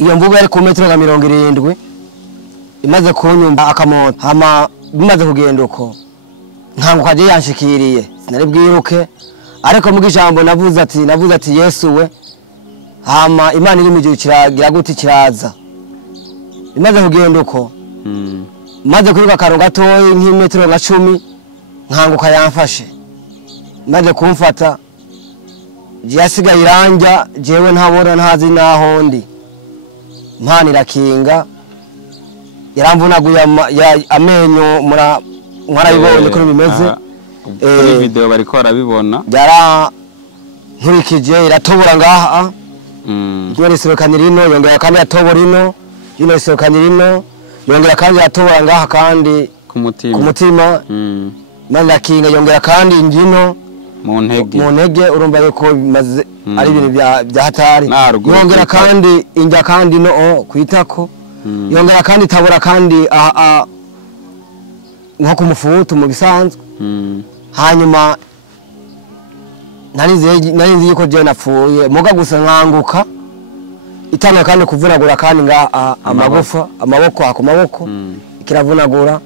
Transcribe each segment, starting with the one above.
iyo mvugo yari ku metero 70 imaze kunyumba akamoto hama bimaze kugenda uko nkanguka je yanshikiriye sinari bwiruke ariko mu gijambo navuze ati Yesu we hama Imana iri mu gihe kiragira guti kiraza imaze kugenda uko maze kwiruka karo gatoyi nk'imetero 10 nkanguka yamfashe maze kumfata yasigaye iranja jewe ntabora ntazi naho ndi Imana irakinga yaramvunaguye amenyo mwarabibonye ko bimeze kuri video bariko barabibona yara nkurikije iratobora ngaha yone sekanirino yongera kandi atobora ino yone sekanirino yongera kandi atobora ngaha kandi ku mutima maze akinga yongera kandi ingino mu ntege urumva yuko bimaze ari ibintu bya hatari yongera kandi injya kandi no kwitako yongera kandi tabura kandi nko kumufutu mu bisanzwe hanyuma nari yuko je napfuye muga gusa nkanguka itanga kandi kuvunagura kandi nga amaboko ako maboko ikiravunagura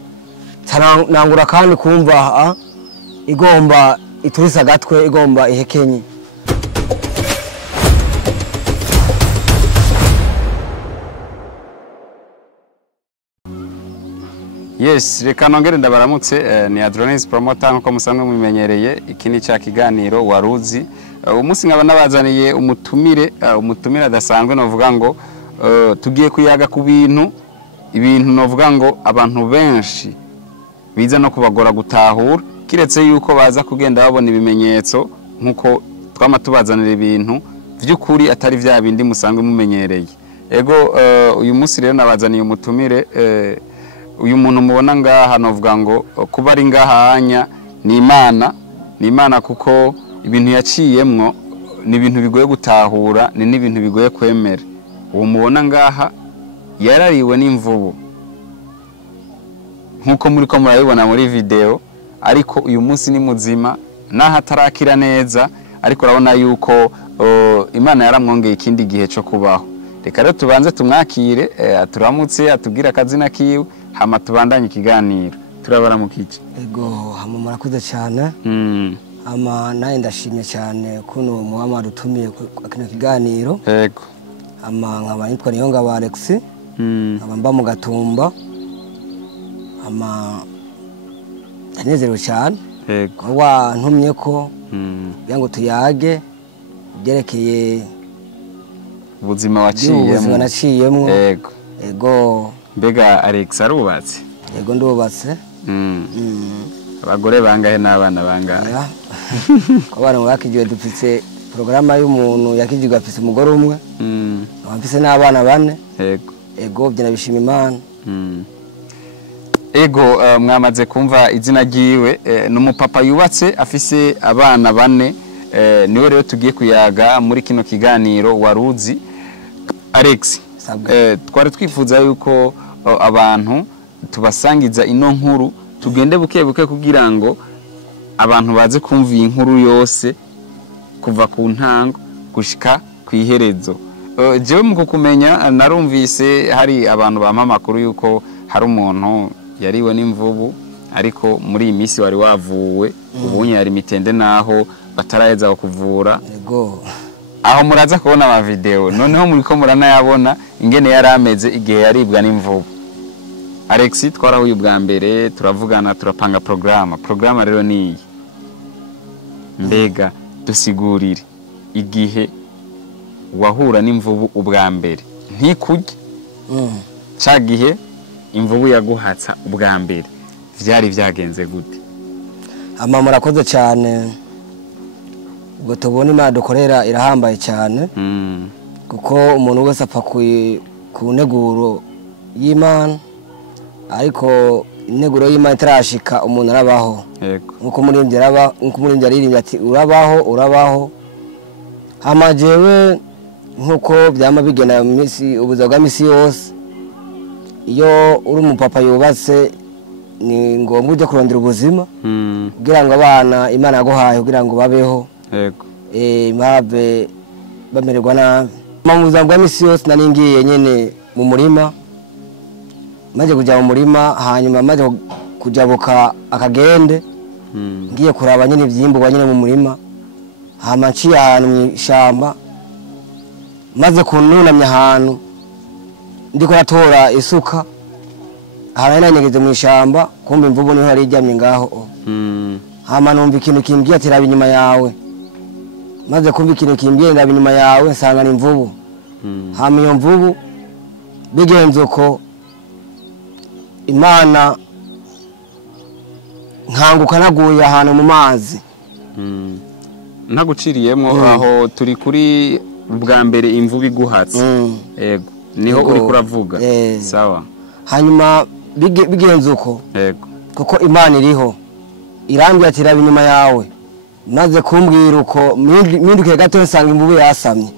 nangura kandi kumva igomba iturisa gatwe igomba ihekenye Yes, reka nongere ndabaramutse ni Adronis Promoter nko musanzwe mumenyereye ikini cha kiganiro waruzi umunsi nkaba nabazaniye umutumire adasanzwe novuga ngo tugiye kuyaga ku ibintu novuga ngo abantu benshi biza no kubagora gutahura kiretse yuko baza kugenda babona ibimenyetso nkuko twama tubazanira ibintu vy'ukuri atari vya bindi musanzwe mumenyereye ego uyu munsi rero nabazaniye umutumire uyu muntu mubona ngaha novuga ngo kuba ari ngahanya ni Imana kuko ibintu yaciyemwo ni ibintu bigoye gutahura ni n'ibintu bigoye kwemera uwo mubona ngaha yarariwe n'imvubu nkuko muri ko murabibona muri video ariko uyu munsi ni muzima naho atarakira neza ariko urabona yuko Imana yaramwongeye ikindi gihe cyo kubaho reka rero tubanze tumwakire turamutse atubwira akazina kiwe hama tubandanye ikiganiro turabara mu kici ego hama murakuze cyane hama naye ndashimye cyane kuno Muhammad utumiye kino kiganiro ego hama nkaba nitwa Niyongabo Alex hama mba mu Gatumba hama ndanezerewe cyane ego wantumye ko yango tuyage byerekeye ubuzima waciyemo ego mbega Alex arubatse ego ndubatse abagore bangahe n'abana bangahe abana bakigiwe dufite programa y'umuntu yakijigwa afise umugore umwe abafise n'abana 4 ego byanabishima Imana ego mwamaze kumva izina giwe n'umupapa yubatse afise abana 4 niwe rero tugiye kuyaga muri kino kiganiro waruzi Alex twari twifuza yuko abantu tubasangiza ino nkuru tugende buke kugira ngo abantu baze kumva iyi nkuru yose kuva ku ntango gushika kwiherezo jewe mu kukumenya narumvise hari abantu bampa makuru yuko hari umuntu yariwe n'imvubu ariko muri iyi minsi wari wavuwe ubunye yari mitende naho bataraheza kuvura ego aho muraza kubona ama video noneho muri ko murana yabona ingene yarameze igihe yaribwa n'imvubu Alex twarahuye ubwa mbere turavugana turapanga programa rero ni mbega dusigurire igihe wahura n'imvubu ubwa mbere ntikujye cagihe imvubu yaguhatsa ubwa mbere vyari vyagenze gute ama murakoze cyane ubwo tubona Imana dukorera irahambaye cyane kuko umuntu wese apfa ku neguro y'Imana ariko ineguro y'Imana itarashika umuntu arabaho nkuko umuririmbyi aririmbye ati urabaho hama jewe nkuko byama bigenda mu misi ubuza bwa misi yose iyo uri umupapa yubatse ni ngombwa ujya kurondera ubuzima kugira ngo abana Imana yaguhaye kugira ngo babeho yego impave bamererwa nabi mu buzima bwa misi yose nari ngiye nyene mu murima, maze kuja mu murima hanyuma maze kujabuka akagende ngiye kuraba nyene ivyimburwa nyene mu murima, hama nciye ahantu mw'ishamba maze kununamya ahantu ndiko natora isuka, ahantu nanyegeze mw'ishamba kumva imvubu niho yari iryamye ngaho. Hama numva ikintu kimbwiye ati raba inyuma yawe, maze kumva ikintu kimbwiye ndaba inyuma yawe nsanga ni imvubu. Hama iyo mvubu bigenze uko Imana nkanguka naguye ahantu mu mazi. Ntaguciriyemwo aho turi kuri bwa mbere imvubu iguhatse. Yego niho uri kuravuga. Sawa. Hanyuma bigenze uko. Yego. Kuko Imana iriho irambye ati raba inyuma yawe, maze kumbwira uko mindukiye gato nsanga imvubu yasamye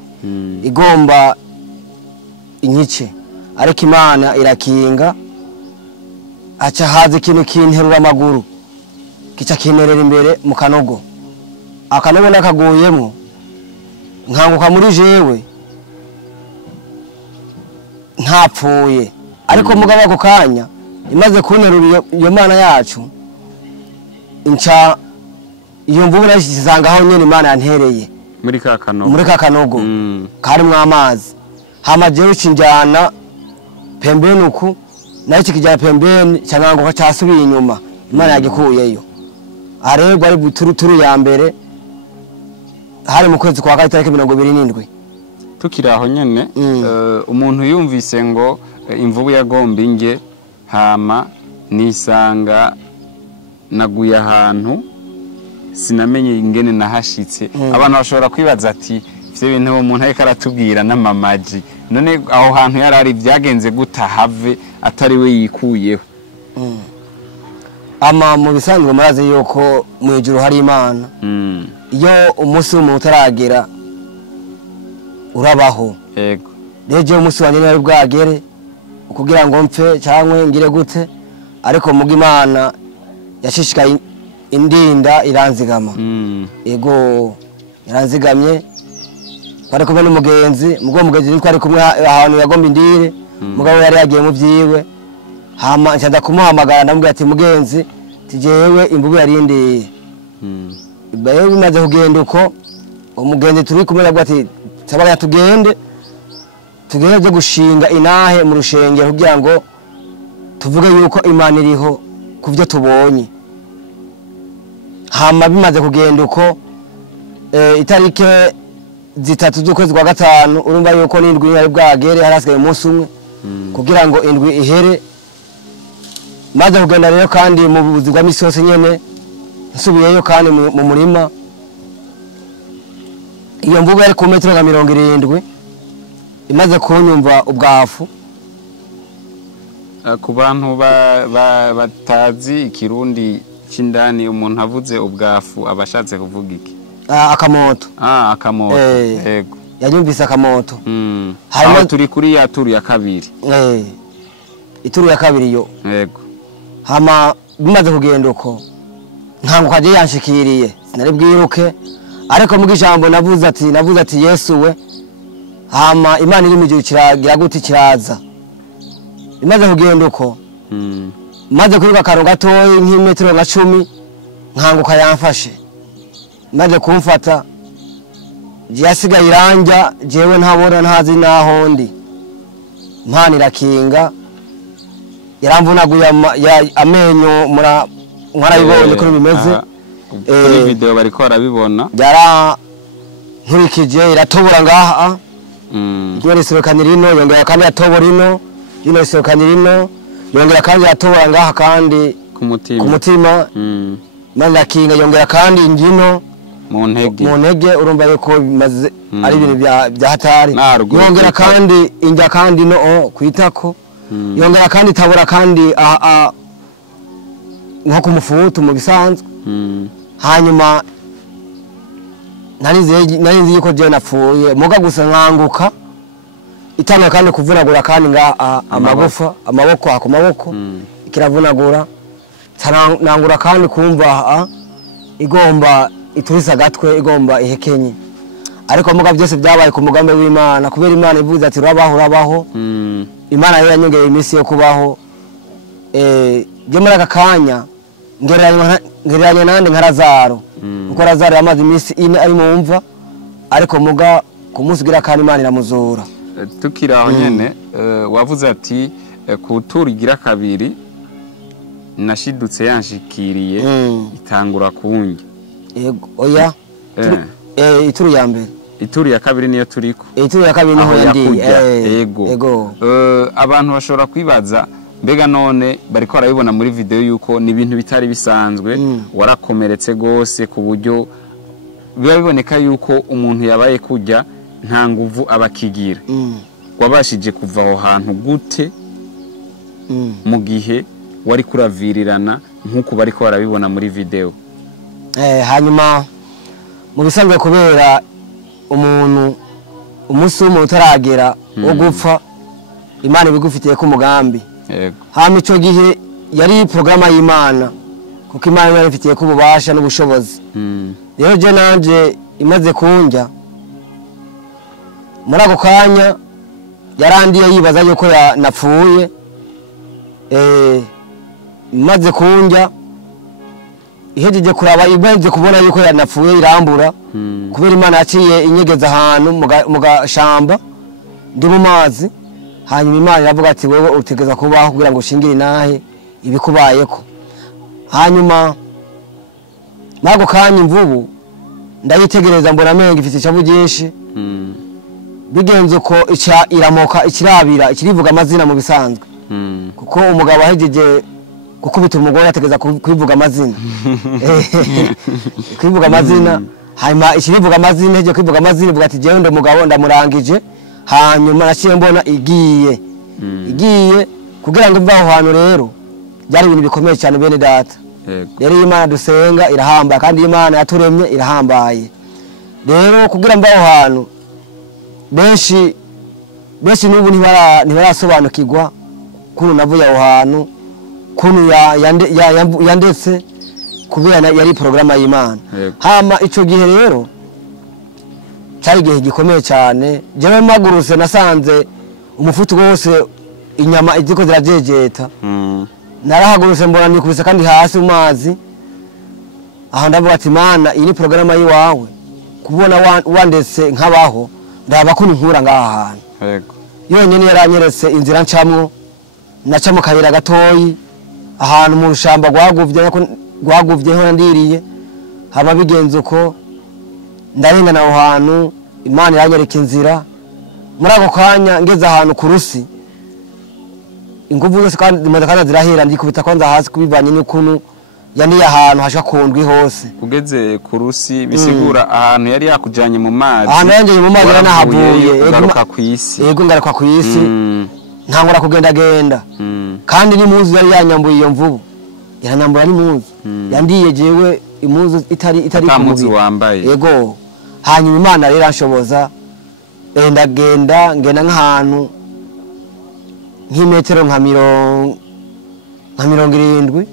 igomba inyice, ariko Imana irakinga, aca haza ikintu kinterura amaguru kica kinerera imbere mu kanogo, akanogo nakaguyemwo nkanguka muri jewe ntapfuye, ariko mugabo ako kanya imaze kunterura iyo Mana yacu inca iyo mvubu nashisangaho nyene Imana yantereye muri ka kanogo karimwo amazi. Hama jewe cinjana pembeni uku nayo kikijana pembeni canganguka casubiye inyuma, Imana yagikuyeyo. Aregwa ari turu ya mbere hari mu kwezi kwa 27. Tukiri aho nyene umuntu yumvise ngo imvubu yagomba inge, hama nisanga naguye ahantu sinamenye ingene nahashitse. Abantu bashobora kwibaza ati ivyo bintu umuntu ariko aratubwira n'amamaji, none aho hantu yarari byagenze gutahave atari we yikuyeho. Ama mu bisanzwe murazi yuko mu ijuru hari Imana. Iyo umunsi w'umuntu utaragera urabaho. Yego. Reje umunsi wanje nari bwagere kugira ngo mpfe cyangwe ngire gute, ariko muga Imana yashishikaye indinda iranzigama. Ego iranzigamye bari kumwe n'umugenzi, mugenzi nitwa ari kumwe ahantu yagomba indire, mugabo yari yagiye mu vyiwe. Hama nshanda kumuhamagara ndamubwira ati mugenzi tijewe imvubu yarindiye. Baye bimaze kugenda uko umugenzi turi kumwe nabwo ati tabara tugende byo gushinga inahe mu rushengero kugira ngo tuvuge yuko Imana iriho kuvyo tubonye. Hama bimaze kugenda uko itarike 3 z'ukwezi kwa 5 urumva yuko n'indwi yari bwagere harasigaye umunsi umwe kugira ngo indwi ihere. Maze kugenda rero kandi mu buzi bwa misi yose nyene nsubiyeyo kandi mu murima, iyo mvubu yari ku metero 70 imaze kunyumva ubwafu. Ku bantu batazi ikirundi c'indani umuntu avuze ubwafu abashatse kuvuga iki? Akamoto. Akamoto. Yego. Yanyumvise akamoto. Hanyuma turi kuri ya turu ya kabiri. Ituru ya kabiri yo. Yego. Hama bimaze kugenda uko nkanguka je yanshikiriye sinari bwiruke, ariko mu ijambo navuze ati Yesu we, hama Imana iri mu gihe kiragira guti kiraza. Bimaze kugenda uko maze kwiruka karo gatoyi nk'imetero 10 nkanguka yamfashe, maze kumfata yasigaye iranja jewe ntabona ntazi naho ndi. Imana irakinga yaramvunaguye amenyo mwarabibonye ko bimeze. Kuri video bariko barabibona. Yara nkurikije iratobora ngaha. Yone sekanirino yongera kandi atobora ino, yone sekanirino yongera kandi atobora ngaha kandi ku mutima. Maze akinga yongera kandi ingino mu ntege urumva yuko bimaze ari ibintu bya hatari. Yongera kandi injya kandi no kwitako. Yongera kandi tabura kandi nko kumufutu mu bisanzwe. Hanyuma nari yuko je napfuye, muga gusa nkanguka itanga kandi kuvunagura kandi amaboko ako maboko ikiravunagura nangura kandi kumva igomba iturisa gatwe igomba ihekenye. ariko muga byose byabaye ku mugambi w'Imana kubera Imana ivuze ati urabaho Imana rero yanyongeye iminsi yo kubaho je muri aka kanya ngereranya nande nka Lazaro uko Lazaro yamaze iminsi 4 ari mu mva ariko muga ku munsi gira kandi Imana iramuzura tukiraho nyene wavuze ati kuturigira kabiri nashidutse yanshikiriye itangura kungi yego oya ituru ya mbere ituru ya kabiri niyo turiko ituru ya kabiri niho yandi yego abantu bashobora kwibaza mbega none bariko barabibona muri video yuko ni ibintu bitari bisanzwe warakomeretse gose ku buryo biba biboneka yuko umuntu yabaye kujya nta nguvu abakigira wabashije kuva aho hantu gute mu gihe wari kuravirirana nkuko bariko barabibona muri video hanyuma mu bisanzwe kubera umuntu umunsi w'umuntu utaragera wo gupfa Imana ibigufitiye ku mugambi yego hama ico gihe yari programa y'Imana kuko Imana yari ifitiye ku bubasha n'ubushobozi rero je nanje imaze kunjya muri ako kanya yarandiye yibaza yuko napfuye imaze kunjya ihejeje kuraba ibanze kubona yuko yanapfuye irambura kubera Imana yaciye inyegeza ahantu mu gashamba ndi mu mazi hanyuma Imana iravuga ati wewe utegeza kubaho kugira ngo ushingire nahe ibikubayeko hanyuma nako kanya imvubu ndayitegereza mbona menga ifite icyabu byinshi bigenze ko iramoka ikirabira ikirivuga amazina mu bisanzwe kuko umugabo ahejeje gukubita umugore ategeza kwivuga amazina kwivuga amazina hanyuma ikirivuga amazina heje kwivuga amazina ivuga ati jewe ndumugabo ndamurangije hanyuma naciye mbona igiye kugira ngo mvaho hantu rero byari ibintu bikomeye cyane bene data rero Imana dusenga irahamba kandi Imana yaturemye irahambaye rero kugira mvaho hantu benshi n'ubu ntibarasobanukirwa kunu navuye aho hantu kunu yandetse kubera yari programa y'Imana hama ico gihe rero cyari gihe gikomeye cyane jewe maguruse nasanze umufutu wose inyama iziko zirajejeta narahaguruse mbona nikubise kandi hasi mu mazi aho ndavuga ati Mana iyi ni programa yiwawe kubona wandetse nkabaho ndaba ko nkura ngaha hantu yego yonyene yaranyeretse inzira ncamwo naca mu kayira gatoyi ahantu mu rushamba gwaguvyeho ndiriye haba bigenze uko ndarengana aho hantu Imana iranyereka inzira muri ako kanya ngeze ahantu ku rusi inguvu zose kandi imodoka zirahera ndikubita kwanza hasi kubivanye n'ukuntu yani ahantu hasha kundwi hose ugeze ku rusi bisigura ahantu yari yakujanye mu mazi ahantu yanjye mu mazi nahavuye ngaruka ku isi yego ngaruka ku isi ntangora kugenda kandi ni muzi yari yanyambuye iyo mvubu yaranyambura ni muzi yandiye jewe imuzi itari ku mubiri wambaye yego hanyuma Imana rero anshoboza ngenda nk'ahantu nk'imetero nka 70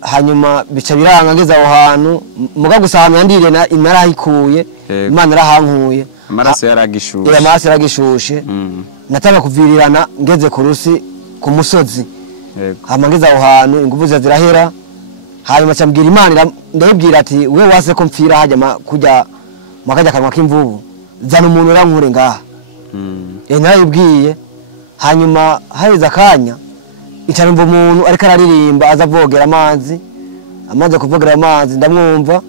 hanyuma bica biranga ngeze aho hantu muga gusahamya yandire narahikuye Imana rahankuye amaraso yaragishushe amaraso yaragishushe nataka kuvirirana ngeze ku rusi ku musozi hama ngeze aho hantu inguvu zirahera hanyuma cyambwira Imana ndabibwira ati we wase ko mpfira hajya kujya makajya kanwa k'imvubu zana umuntu rankure ngaha naribwiye hanyuma haheze akanya icarumva umuntu ariko araririmba azavogera amazi amaze kuvogera amazi ndamwumva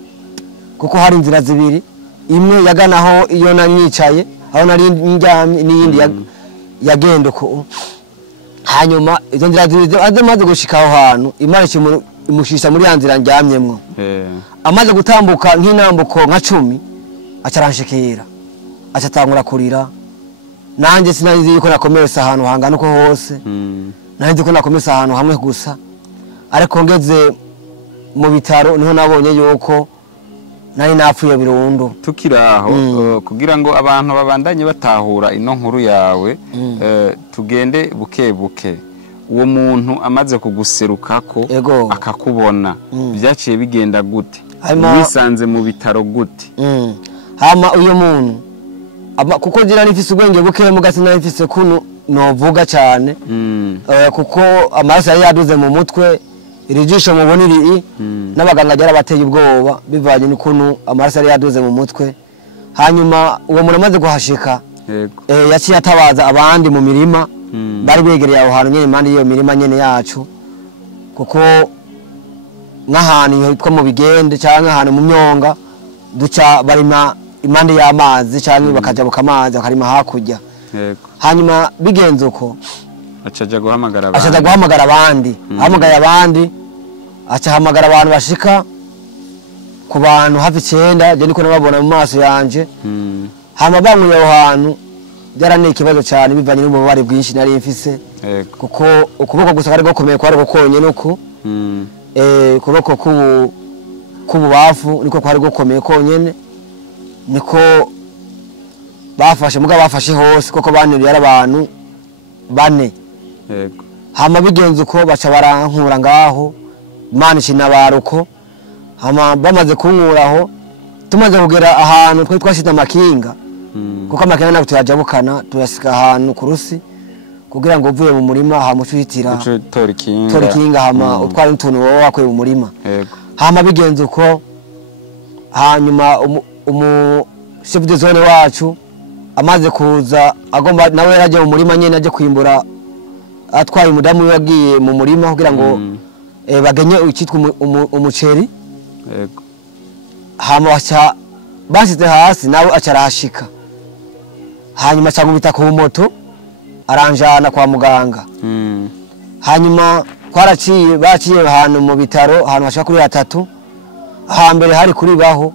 kuko hari inzira zibiri imwe yaganaho iyo nanyicaye aho nari njyamye n'iyindi yagenda uko hanyuma izo nzira zibiri amaze gushika aho hantu Imana imushisha muri ya nzira njyamyemwo amaze gutambuka nk'inambuko nka 10 acaranshikira acatangura kurira nanjye sinazi yuko nakomesa ahantu hangana uko hose nanjye ko nakomesa ahantu hamwe gusa ariko ngeze mu bitaro niho nabonye yuko nari napfuye birundu tukiraho kugira ngo abantu babandanye batahura ino nkuru yawe tugende buke buke uwo muntu amaze kuguserukako akakubona byaciye bigenda gute wisanze mu bitaro gute hama uyo muntu kuko ngira nifise ubwenge buke mu gasi nifise kuno novuga cyane kuko amaraso yari yaduze mu mutwe irijisho muboniri n'abaganga jara bateye ubwoba bivanye n'ukuntu amaraso yari yaduze mu mutwe hanyuma uwo muntu amaze guhashika yaciye atabaza abandi mu mirima bari begereye aho hantu nyene impande iyo mirima nyene yacu kuko n'ahantu hitwa mu bigende cyangwa ahantu mu myonga duca barima impande y'amazi cyangwa bakajabuka amazi bakarima hakurya hanyuma bigenze uko acaja guhamagara abandi ahamagaye abandi acahamagara abantu bashika ku bantu hafi 9 je niko nababona mu maso yanje hama banguye aho hantu byarane ikibazo cyane bivanye n'ububari bwinshi nari mfise kuko ukuboko gusa kari gukomeye kwari gukonye nuko kuboko kububafu niko kwari gukomeye konyene niko bafashe muga bafashe hose koko baniri yari abantu bane hama bigenze uko baca barankura ngaho Imana ishinabaruko hama bamaze kunkuraho tumaze kugera ahantu twe twashita amakinga kuko amakinga nako tuyajabukana tuyasika ahantu ku rusi kugira ngo uvuye mu murima hamucuhitira tori kinga hama utwara n'utuntu wowe wakwe mu murima hama bigenze uko hanyuma chef de zone wacu amaze kuza agomba nawe yaraje mu murima nyene aje kwimbura atwaye umudamu yagiye mu murima kugira ngo bagenye ukitwa umuceri hama wacha bashyize hasi nawe acarashika hanyuma cyangubita ku moto aranjana kwa muganga hanyuma twaraciye baciye ahantu mu bitaro ahantu hashaka kuri 3 hambere hari kuri baho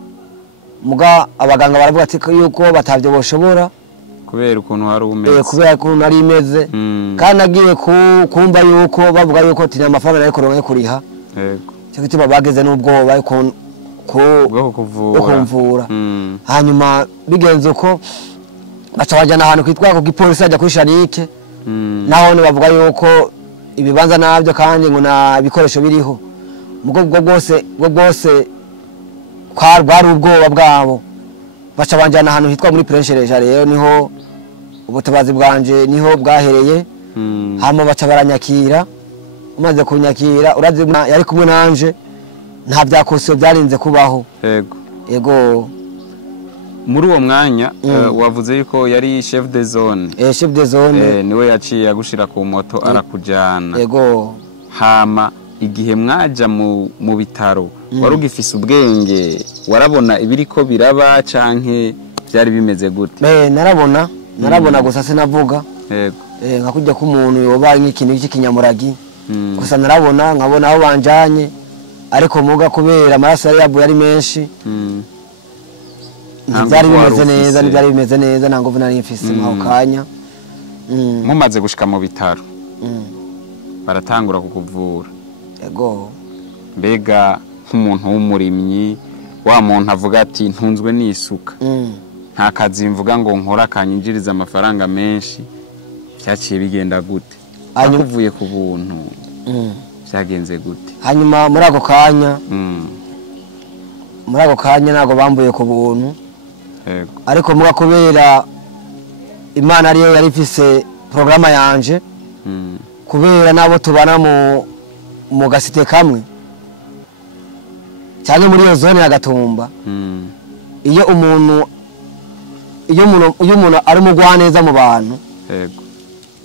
muga abaganga baravuga ati yuko batavyo boshobora kubera ukuntu hari umeze kubera ukuntu ari imeze kandi agiye kumva yuko bavuga yuko tina amafaranga ariko ronke kuriha cyo gituma bageze n'ubwoba kumvura hanyuma bigenze uko baca bajana ahantu kwitwa ku gipolisi ajya kuri Shanike naho ne bavuga yuko ibibanza nabyo kandi ngo na bikoresho biriho mugo bwose kwari ubwoba bwabo baca banjana ahantu hitwa muri Prenchereja rero niho ubutabazi bwanje niho bwahereye hama baca baranyakira umaze kunyakira urazi yari kumwe nanje nta byakose byarinze kubaho yego muri uwo mwanya wavuze yuko yari chef de zone chef de zone niwe yaciye agushira ku moto arakujana yego hama igihe mwaja mu bitaro warugifise ubwenge warabona ibiriko biraba canke byari bimeze gute narabona gusa sinavuga nka kujya ku muntu yobaye nk'ikintu cy'ikinyamuragi gusa narabona nkabona aho banjanye ariko muga kubera amaraso yari yavuye ari menshi byari bimeze neza nta nguvu nari mfise mu kanya mumaze gushika mu bitaro baratangura kukuvura yego mbega nk'umuntu w'umurimyi wa muntu avuga ati ntunzwe n'isuka nta kazi mvuga ngo nkora kanyinjiriza amafaranga menshi cyaciye bigenda gute akuvuye ku buntu byagenze gute hanyuma muri ako kanya nago bambuye ku buntu ariko muga kubera Imana ariyo yari ifise programa yanje kubera nabo tubana mu gasite kamwe cyane muri iyo zone ya Gatumba iyo umuntu ari mugwaneza mu bantu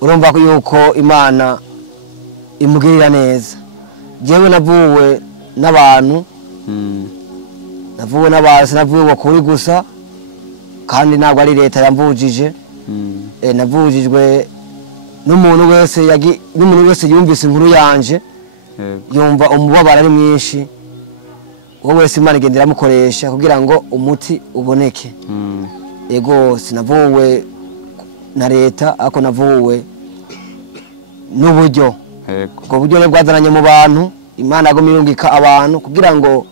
urumva ko yuko Imana imugirira neza jewe navuwe n'abantu navuwe kuri gusa kandi ntabwo ari leta yamvujije navujijwe n'umuntu wese yumvise inkuru yanje yumva umubabaro ari mwinshi wowe wese Imana igendera mukoresha kugira ngo umuti uboneke ego sinavuwe na leta ako navuwe n'uburyo ubwo buryo bwazananye mu bantu Imana yagomirungika abantu kugira ngo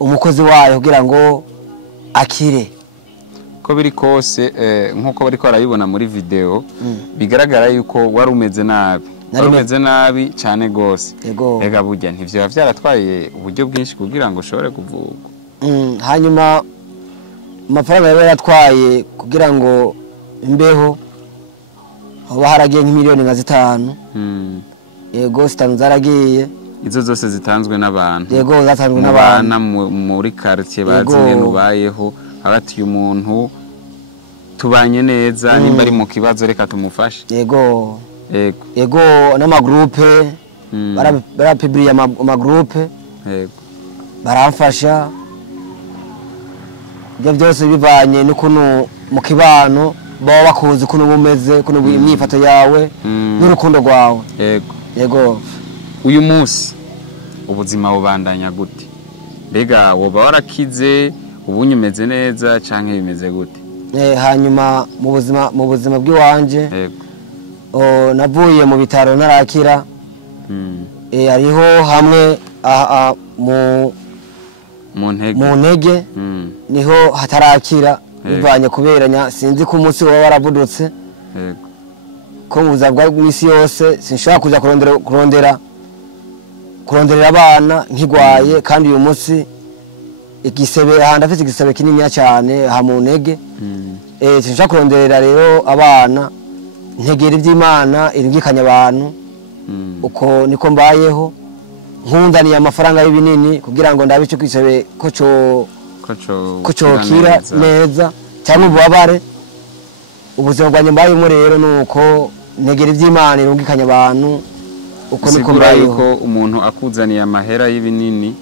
umukozi wayo kugira ngo akire ko biri kose nkuko bariko barayibona muri video bigaragara yuko wari umeze nabi cyane gose ega burya ntivyo byaratwaye uburyo bwinshi kugira ngo ushobore kuvugwa hanyuma amafaranga yaba yaratwaye kugira ngo imbeho hoba haragiye nk'imiliyoni nka 5. Yego 5 zaragiye. Izo zose zitanzwe n'abantu. Yego zatanzwe n'abantu muri quartier bazine nubayeho hagati y'umuntu tubanye neza nimba ari mu kibazo reka tumufashe. Yego n'ama groupe barapibriye ama groupe. Yego baramfasha ibyo byose bivanye n'ukuntu mu kibano baba bakuzi kuno bumeze kuno imyifato yawe n'urukundo rwawe. Yego uyu munsi ubuzima bubandanya gute? Mbega woba warakize ubunyumeze neza canke bimeze gute? Hanyuma mu buzima bw'iwanje navuye mu bitaro narakira. Ariho hamwe mu ntege niho hatarakira bivanye kuberanya sinzi ko umunsi waba waravudutse. Ko mu buzima bw'isi yose sinshobora kuja kuronderera abana nkigwaye kandi uyu munsi igisebe ndafite igisebe kinini cyane mu ntege. Sinshobora kuronderera rero abana ntegera iby'Imana irungikanya abantu uko niko mbayeho nkundaniye amafaranga y'ibinini kugira ngo ndabice kwisebe ko kira neza cyangwa ububabare. Ubuzima bwanjye mbayemo rero nuko negera iby'Imana irungikanya abantu uko niko mbayeho. Ko umuntu akuzaniye amahera y'ibinini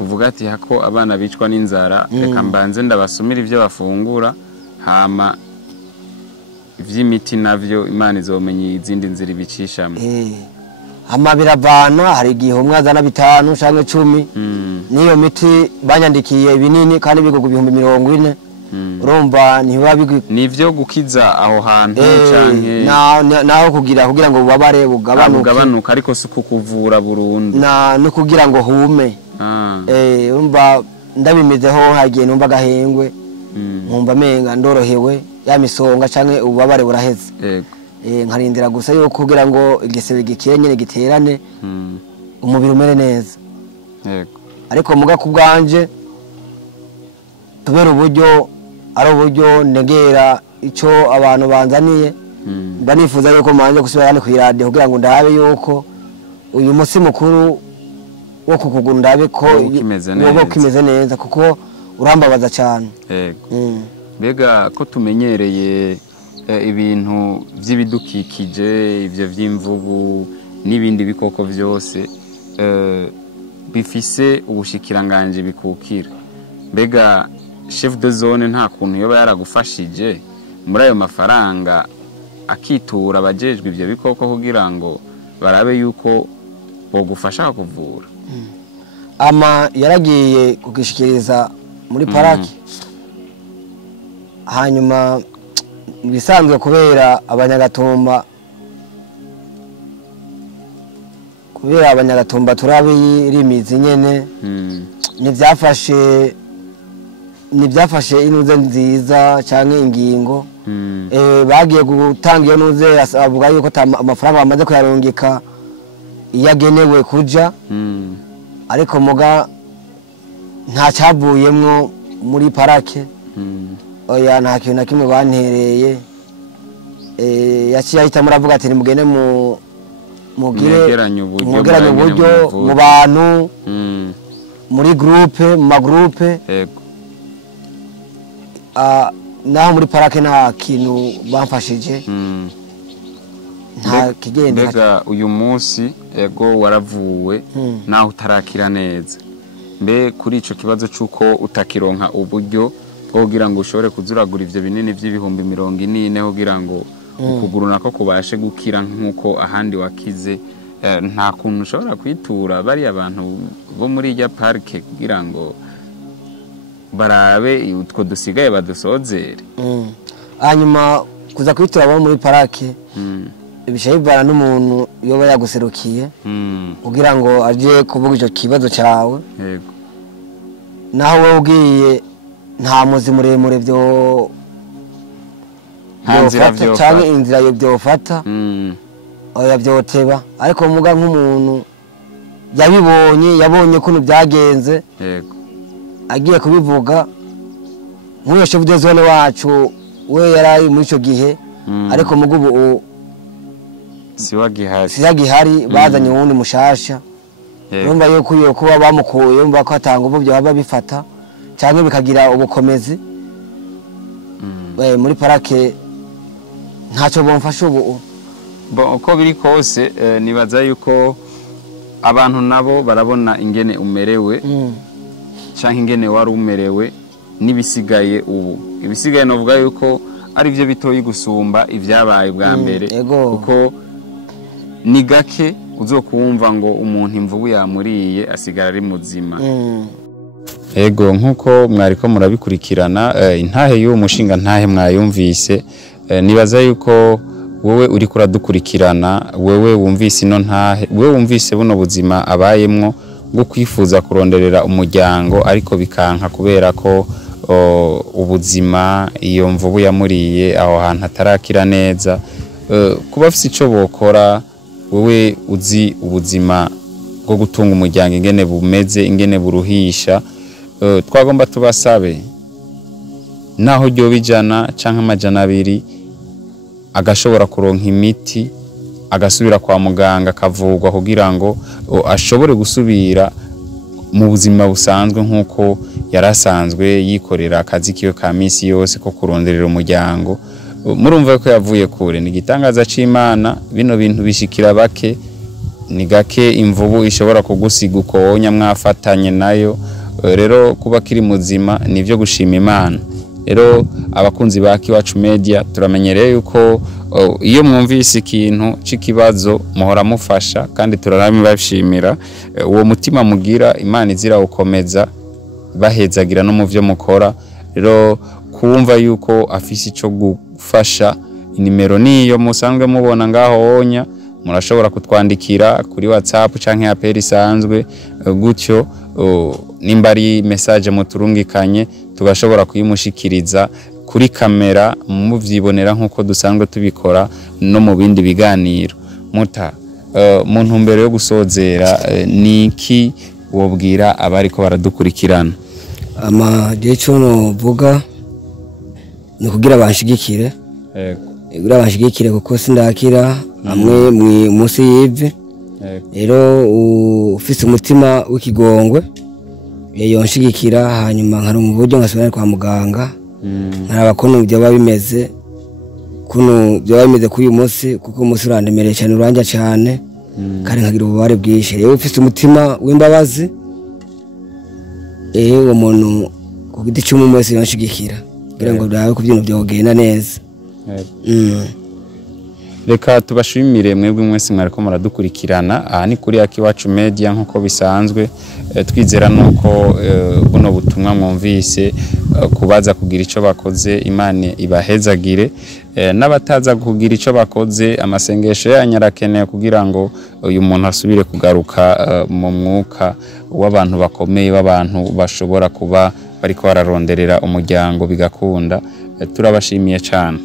uvuga ati hako abana bicwa n'inzara reka mbanze ndabasumira ivyo bafungura hama ivy'imiti navyo Imana izomenya izindi nzira ibicishamo. Hama biravana hari igihe umwazana 5 canke 10 niyo miti banyandikiye ibinini kandi bigugu 40,000. Urumva ntiba nivyo gukiza aho hantu canke naho kugira ngo bubabare bugabanuka ariko suko kuvura burundu no kugira ngo hume. Urumva ndabimizeho hagiye numva gahengwe nkumva menga ndorohewe ya misonga canke ububabare buraheze. Nkarindira gusa yo kugira ngo igisebe gikenye giterane umubiri umere neza. Ariko muga kubwanje tubera uburyo ari uburyo negera ico abantu banzaniye banifuza yuko manje gusubira ku radio kugira ngo ndabe yuko uyu musi mukuru wo kukugura ndabe ko kimeze neza kuko urambabaza cyane. Mbega ko tumenyereye ibintu by'ibidukikije ivyo vy'imvubu n'ibindi bikoko byose bifise ubushikiranganje bikukira. Mbega chef de zone nta kuntu yoba yaragufashije muri ayo mafaranga akitura abajejwe ivyo bikoko kugira ngo barabe yuko bogufasha kuvura? Yaragiye kugishikiriza muri paraki hanyuma bisanzwe kubera abanyagatumba turabirimizi nyene nibyafashe inuze nziza canke ingingo. Bagiye gutanga iyo nuze avuga yuko amafaranga bamaze kuyarungika iyagenewe kuja ariko muga nta cyavuyemwo muri parake. Oya nta kintu na kimwe bantereye. Yaciye ahita muravuga ati nimugende mugeranye uburyo mu bantu muri groupe mu magroupe. Naho muri parake nta kintu bamfashije nta kigenda. Mbega uyu munsi ego waravuwe naho utarakira neza, mbe kuri ico kibazo cyuko utakironka uburyo kugira ngo ushobore kuzuragura ivyo binini vy'ibihumbi 40 kugira ngo ukuguru nako kubashe gukira nkuko ahandi wakize, nta kuntu ushobora kwitura bari abantu bo muri ya parke kugira ngo barabe utwo dusigaye badusozere? Hanyuma kuza kwitura abo muri parake bishayibana n'umuntu yoba yaguserukiye kugira ngo aje kuvuga ico kibazo cyawe. Naho wowe ugiye nta muzi muremure byo cyangwa inzira yo byofata oya byoteba, ariko muga nk'umuntu yabonye kuntu byagenze agiye kubivuga nk'uyo chef de zone wacu we yarayi muri ico gihe ariko mugubu siwagihari bazanye uwundi mushasha urumva yuko iyo kuba bamukuye umva ko atanga ubu byo baba bifata cyangwa bikagira ubukomezi muri parake ntacyo bomfasha ubu uko biri kose nibaza yuko abantu nabo barabona ingene umerewe cyangwa ingene wari umerewe n'ibisigaye ubu ibisigaye novuga yuko ari byo bitoyi gusumba ibyabaye bwa mbere kuko ni gake uzokumva ngo umuntu imvubu yamuriye asigara ari muzima ego nkuko mwariko murabikurikirana intahe y'uwo mushinga ntahe mwayumvise nibaza yuko wowe uri kuradukurikirana wewe wumvise ino ntahe wewe wumvise buno buzima abayemwo bwo kwifuza kuronderera umuryango ariko bikanka kubera ko ubuzima iyo mvubu yamuriye aho hantu atarakira neza kuba afite ico bokora wewe uzi ubuzima bwo gutunga umuryango ingene bumeze ingene buruhisha twagomba tubasabe naho ryo bijana canke amajana 2 agashobora kuronka imiti agasubira kwa muganga kavugwa kugira ngo ashobore gusubira mu buzima busanzwe nkuko yarasanzwe yikorera akazi kiyo ka misi yose ko kuronderera umuryango murumva ko yavuye kure ni gitangaza c'Imana bino bintu bishikira bake ni gake imvubu ishobora kugusiga ukonya mwafatanye nayo rero kuba kiri muzima nivyo gushima Imana rero abakunzi ba Kiwacu Media turamenyereye yuko iyo mwumvise ikintu c'ikibazo muhora mufasha kandi turarabishimira uwo mutima mugira Imana izira ukomeza bahezagira no mu byo mukora rero kumva yuko afise ico gufasha inimero niyo musanzwe mubona ngaho onya murashobora kutwandikira kuri WhatsApp canke apel isanzwe gutyo nimba ari message muturungikanye tugashobora kuyimushikiriza kuri kamera muvyibonera nkuko dusanzwe tubikora no mu bindi biganiro muta mu ntumbero yo gusozera niki wobwira abari ko baradukurikirana amajecho no vuga ni kugira banshigikire kugira banshigikire kuko sindakira amwe munsi yive rero ufise umutima w'ikigongwe yonshigikira hanyuma nkari mu buryo ngasubira kwa muganga nkaraba kuntu byo bimeze kuntu byo bimeze kuri uyu munsi kuko umunsi urandemereye cyane uranja cyane kandi nkagira ububare bwinshi rero ufise umutima w'imbabazi uwo muntu ku giti cy'umuntu wese yonshigikira kugira ngo byawe ku bintu byogenda neza reka tubashimire mwebwe mwese mwariko muradukurikirana aha ni kuri Kiwacu Media nkuko bisanzwe twizera nuko buno butumwa mwumvise kubaza kugira ico bakoze Imana ibahezagire n'abataza kugira ico bakoze amasengesho yanyarakeneye kugira ngo uyu muntu asubire kugaruka mu mwuka w'abantu bakomeye b'abantu bashobora kuba bariko bararonderera umuryango bigakunda turabashimiye cyane